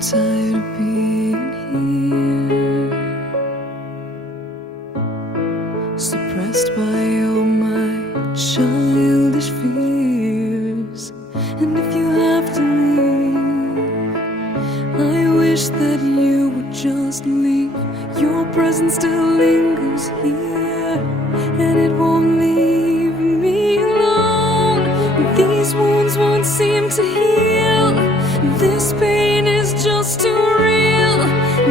tired of being here, suppressed by all my childish fears. And if you have to leave, I wish that you would just leave. Your presence still lingers here, and it won't leave me alone. These wounds won't seem to heal. This pain is just too real.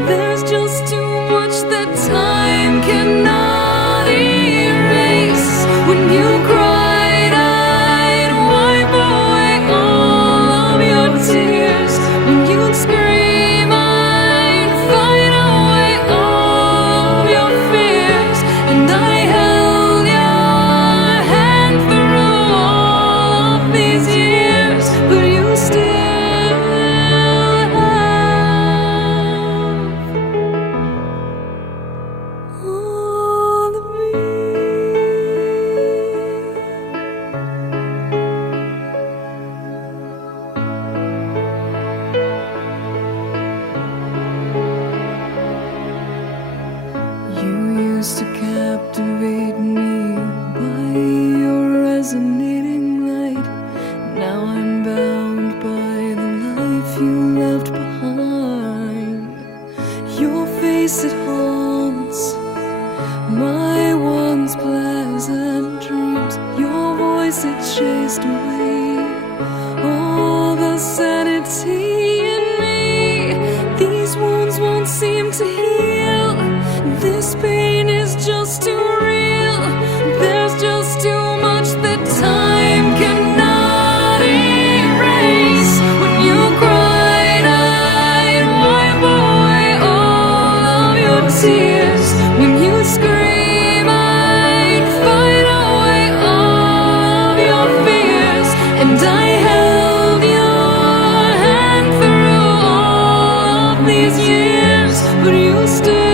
There's just too much that time cannot erase. When you cried, I'd wipe away all of your tears. When you'd scream, I'd fight away all of your fears. And I held your hand through all of these years, but you still all of me. You used to captivate me by your resonating light. Now I'm bound by the life you left behind. Your face, it haunts my once pleasant dreams. Your voice, it chased away all the sanity in me. These wounds won't seem to heal. This pain is just too real. There's just too much that time cannot erase. When you cried, I'd wipe away all of your tears. When you scream, I'd fight away all of your fears. And I held your hand through all of these years, but you still